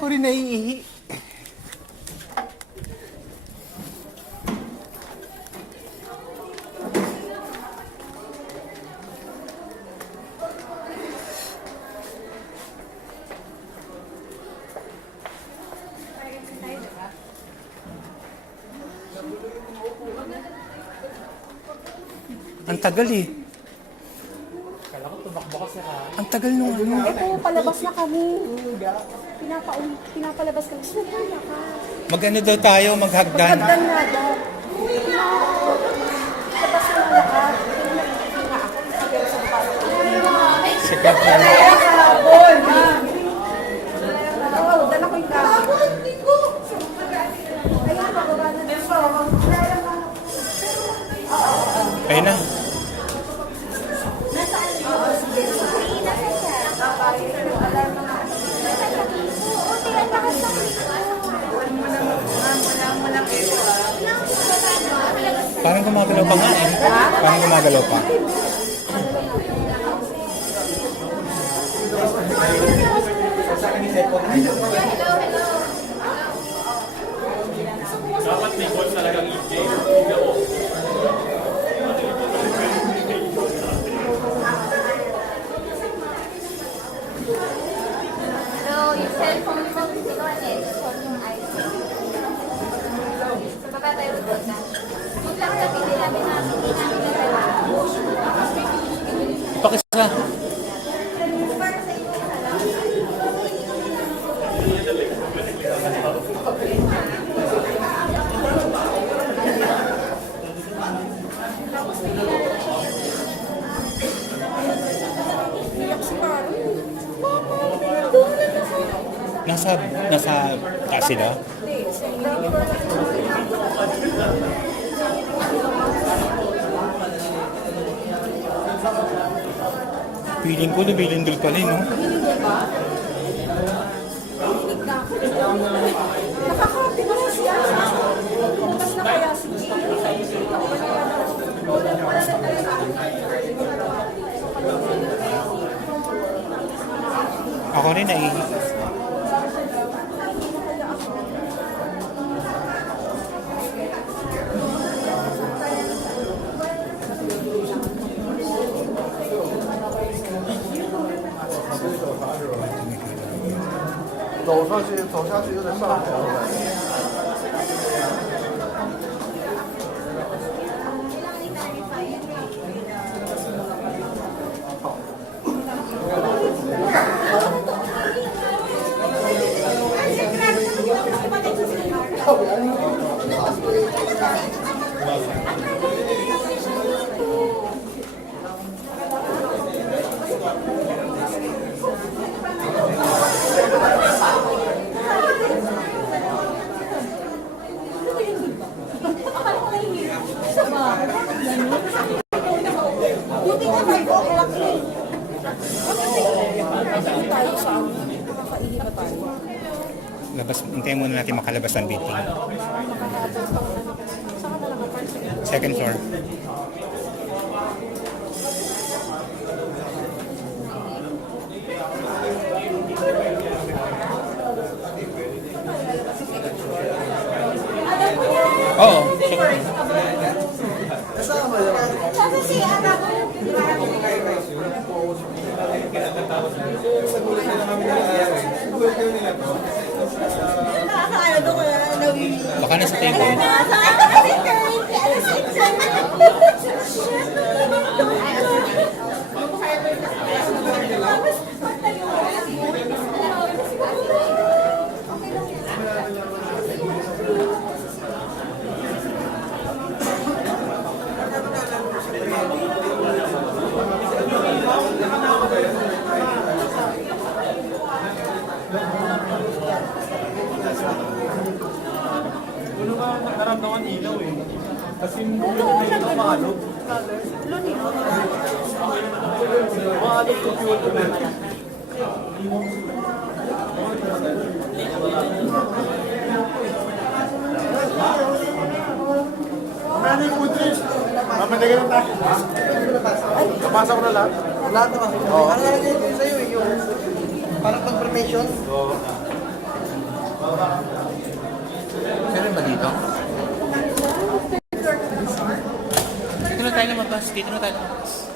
Ako rin naiihi. Ang tagal eh. Kala ko tumakbo ka sa Ang tagal nung ano. Ito, palabas na kami. Pinapalabas kami. Sumula ka. Mag-ano daw tayo, maghagdan. Pagkagdan nga daw. Palabas na nga lahat. Hindi nga ako. Sabi sa mukha. Sikat na. Sabon! Oo, dala ko yung gamit. Ayun, pababa na dito. Ayun na. Parang gumagalaw pa nga eh. Parang gumagalaw pa. dapat may call talagang EJ. So, yung cellphone mo, ginawa niya, call yung ice. So, baba tayo doon na. Yung laptop, hindi namin Pakisa. Nasa taas sila? Feeling ko lubilindol pala eh, no? Nakakapi na siya. Bukas na kaya si Ako rin naiihi.走下去有点上坡了。Labas, hintayin muna natin makalabas ng meeting. Second floor. Oo. Baka nasa table. Ano nga nakaramdaman ilaw eh. Kasi yung maalog. Maalog ko fuel ko na. Mamaya yung food trip. Mamaya na tayo. Kapasa ko na lahat. Lahat naman. Oo. Ano na lang sa'yo eh, yung parang confirmation. Meron ba dito? Dito na tayo lumabas. Dito na tayo lumabas.